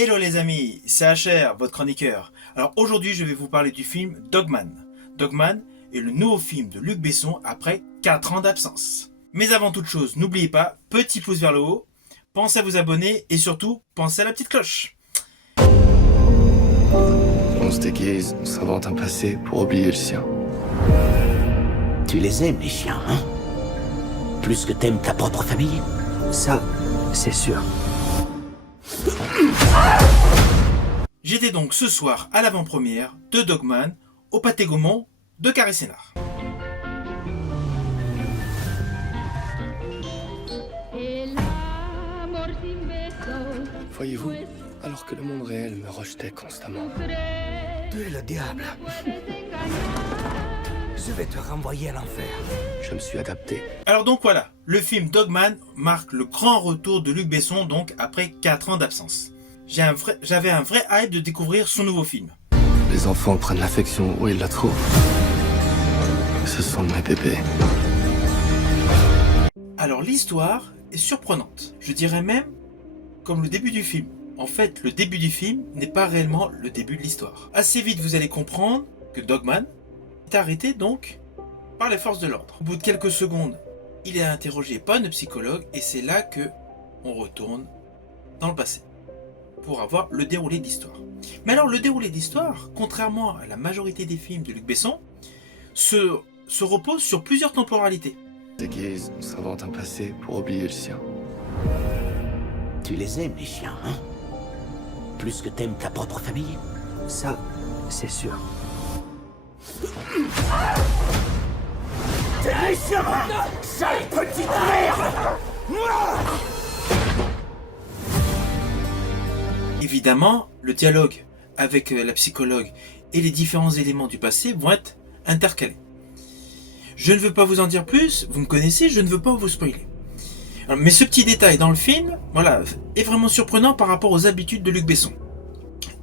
Hello les amis, c'est HR, votre chroniqueur. Alors aujourd'hui je vais vous parler du film Dogman. Dogman est le nouveau film de Luc Besson après 4 ans d'absence. Mais avant toute chose, n'oubliez pas, petit pouce vers le haut, pensez à vous abonner et surtout, pensez à la petite cloche. On se déguise, on s'invente un passé pour oublier le sien. Tu les aimes, les chiens, hein? Plus que t'aimes ta propre famille? Ça, c'est sûr. J'étais donc ce soir à l'avant-première de Dogman au Pâté Gaumont de Carré-Sénard. Voyez-vous, alors que le monde réel me rejetait constamment. Tu es le diable. Je vais te renvoyer à l'enfer. Je me suis adapté. Alors donc voilà, le film Dogman marque le grand retour de Luc Besson donc après 4 ans d'absence. J'avais un vrai hype de découvrir son nouveau film. Les enfants prennent l'affection où ils la trouvent. Ce sont mes bébés. Alors l'histoire est surprenante, je dirais même comme le début du film. En fait, le début du film n'est pas réellement le début de l'histoire. Assez vite, vous allez comprendre que Dogman est arrêté donc par les forces de l'ordre. Au bout de quelques secondes, il est interrogé par une psychologue et c'est là que on retourne dans le passé pour avoir le déroulé de l'histoire. Mais alors le déroulé de l'histoire, contrairement à la majorité des films de Luc Besson, se repose sur plusieurs temporalités. On se déguise, on s'invente un passé pour oublier le sien. Tu les aimes, les chiens, hein? Plus que t'aimes ta propre famille? Ça, c'est sûr. T'es méchant! Sale petite merde! Évidemment, le dialogue avec la psychologue et les différents éléments du passé vont être intercalés. Je ne veux pas vous en dire plus, vous me connaissez, je ne veux pas vous spoiler. Alors, mais ce petit détail dans le film, voilà, est vraiment surprenant par rapport aux habitudes de Luc Besson.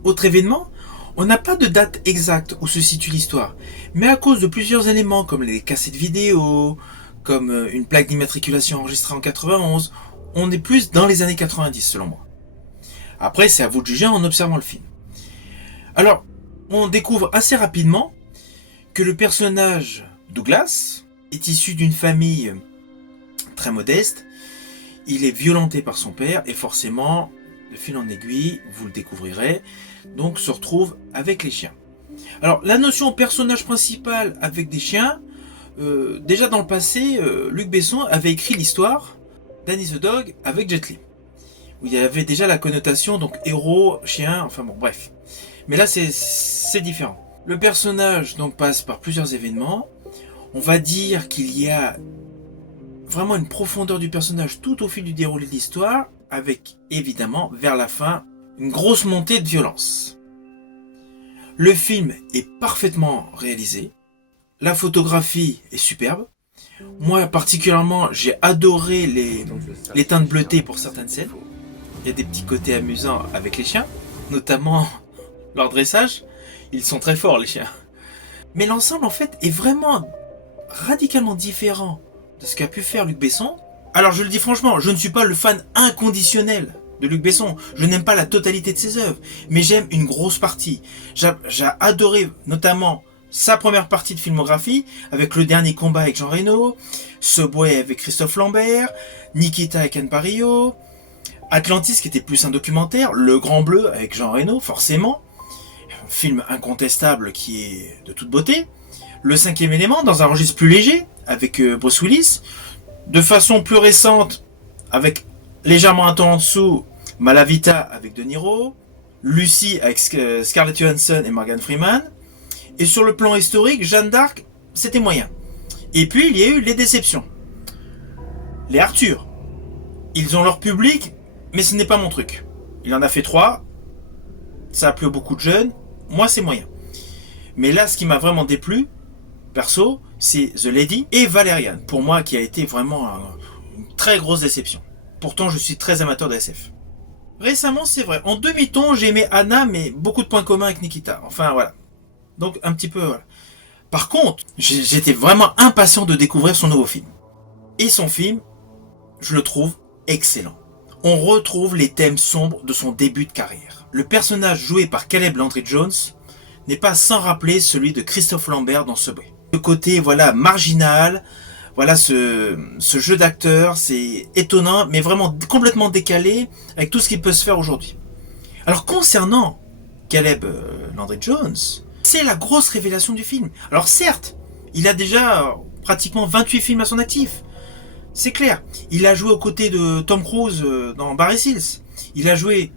Autre événement, on n'a pas de date exacte où se situe l'histoire, mais à cause de plusieurs éléments comme les cassettes vidéo, comme une plaque d'immatriculation enregistrée en 91, on est plus dans les années 90 selon moi. Après, c'est à vous de juger en observant le film. Alors, on découvre assez rapidement que le personnage Douglas est issu d'une famille très modeste. Il est violenté par son père et forcément, de fil en aiguille, vous le découvrirez, donc se retrouve avec les chiens. Alors, la notion personnage principal avec des chiens, déjà dans le passé, Luc Besson avait écrit l'histoire d'Annie the Dog avec Jet Li, où il y avait déjà la connotation donc héros, chien, enfin bon bref. Mais là c'est différent. Le personnage donc passe par plusieurs événements. On va dire qu'il y a vraiment une profondeur du personnage tout au fil du déroulé de l'histoire, avec évidemment vers la fin une grosse montée de violence. Le film est parfaitement réalisé, la photographie est superbe. Moi particulièrement j'ai adoré les teintes bleutées pour certaines scènes. Il y a des petits côtés amusants avec les chiens, notamment leur dressage. Ils sont très forts les chiens. Mais l'ensemble en fait est vraiment radicalement différent de ce qu'a pu faire Luc Besson. Alors je le dis franchement, je ne suis pas le fan inconditionnel de Luc Besson. Je n'aime pas la totalité de ses œuvres, mais j'aime une grosse partie. J'ai adoré notamment sa première partie de filmographie, avec Le Dernier Combat avec Jean Reno, Subway avec Christophe Lambert, Nikita avec Anne Parillo, Atlantis qui était plus un documentaire, Le Grand Bleu avec Jean Reno, forcément, un film incontestable qui est de toute beauté, Le Cinquième Élément dans un registre plus léger avec Bruce Willis, de façon plus récente avec légèrement un ton en dessous, Malavita avec De Niro, Lucy avec Scarlett Johansson et Morgan Freeman, et sur le plan historique, Jeanne d'Arc, c'était moyen. Et puis il y a eu les déceptions. Les Arthur, ils ont leur public, mais ce n'est pas mon truc. Il en a fait 3, ça a plu à beaucoup de jeunes, moi c'est moyen. Mais là, ce qui m'a vraiment déplu, perso, c'est The Lady et Valerian, pour moi qui a été vraiment une très grosse déception. Pourtant, je suis très amateur de SF. Récemment, c'est vrai, en demi-ton, j'ai aimé Anna, mais beaucoup de points communs avec Nikita. Enfin, voilà. Donc, un petit peu, voilà. Par contre, j'étais vraiment impatient de découvrir son nouveau film. Et son film, je le trouve excellent. on retrouve les thèmes sombres de son début de carrière. Le personnage joué par Caleb Landry Jones n'est pas sans rappeler celui de Christophe Lambert dans Subway. Le côté voilà marginal, voilà ce jeu d'acteur, c'est étonnant mais vraiment complètement décalé avec tout ce qui peut se faire aujourd'hui. Alors concernant Caleb Landry Jones, c'est la grosse révélation du film. Alors certes, il a déjà pratiquement 28 films à son actif. C'est clair. Il a joué aux côtés de Tom Cruise dans Barry Hills. Il a joué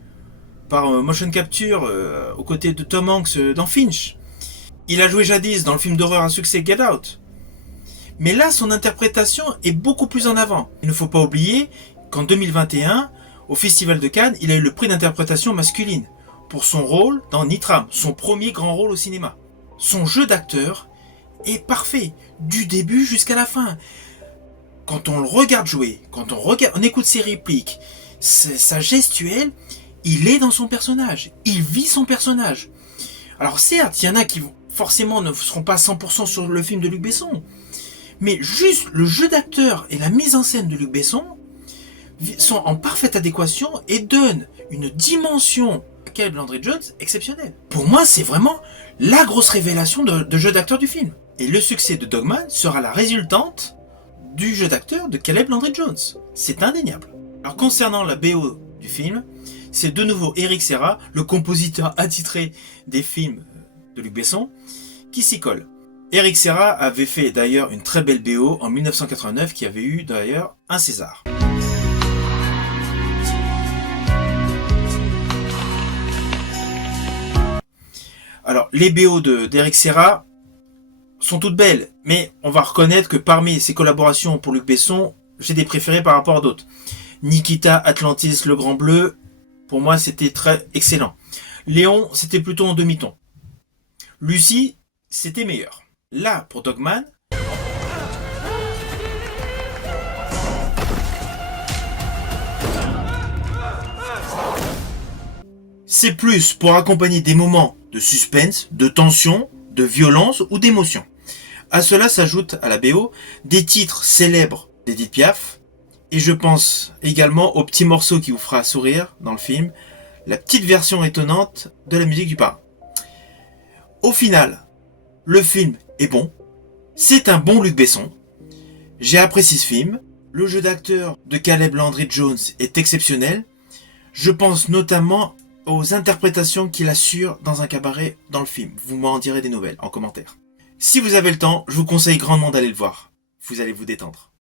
par motion capture aux côtés de Tom Hanks dans Finch. Il a joué jadis dans le film d'horreur à succès Get Out. Mais là, son interprétation est beaucoup plus en avant. Il ne faut pas oublier qu'en 2021, au Festival de Cannes, il a eu le prix d'interprétation masculine pour son rôle dans Nitram, son premier grand rôle au cinéma. Son jeu d'acteur est parfait, du début jusqu'à la fin. Quand on le regarde jouer, quand on écoute ses répliques, sa gestuelle, il est dans son personnage, il vit son personnage. Alors certes, il y en a qui forcément ne seront pas 100% sur le film de Luc Besson, mais juste le jeu d'acteur et la mise en scène de Luc Besson sont en parfaite adéquation et donnent une dimension à Caleb Landry Jones exceptionnelle. Pour moi, c'est vraiment la grosse révélation de jeu d'acteur du film. Et le succès de Dogman sera la résultante du jeu d'acteur de Caleb Landry Jones. C'est indéniable. Alors concernant la BO du film, c'est de nouveau Eric Serra, le compositeur attitré des films de Luc Besson, qui s'y colle. Eric Serra avait fait d'ailleurs une très belle BO en 1989 qui avait eu d'ailleurs un César. Alors les BO d'Eric Serra sont toutes belles, mais on va reconnaître que parmi ses collaborations pour Luc Besson, j'ai des préférés par rapport à d'autres. Nikita, Atlantis, Le Grand Bleu, pour moi c'était très excellent. Léon, c'était plutôt en demi-ton. Lucie, c'était meilleur. Là, pour Dogman, c'est plus pour accompagner des moments de suspense, de tension, de violence ou d'émotion. À cela s'ajoute à la BO des titres célèbres d'Edith Piaf, et je pense également au petit morceau qui vous fera sourire dans le film, la petite version étonnante de la musique du parrain. Au final, le film est bon, c'est un bon Luc Besson, j'ai apprécié ce film, le jeu d'acteur de Caleb Landry Jones est exceptionnel, je pense notamment aux interprétations qu'il assure dans un cabaret dans le film. Vous m'en direz des nouvelles en commentaire. Si vous avez le temps, je vous conseille grandement d'aller le voir. Vous allez vous détendre.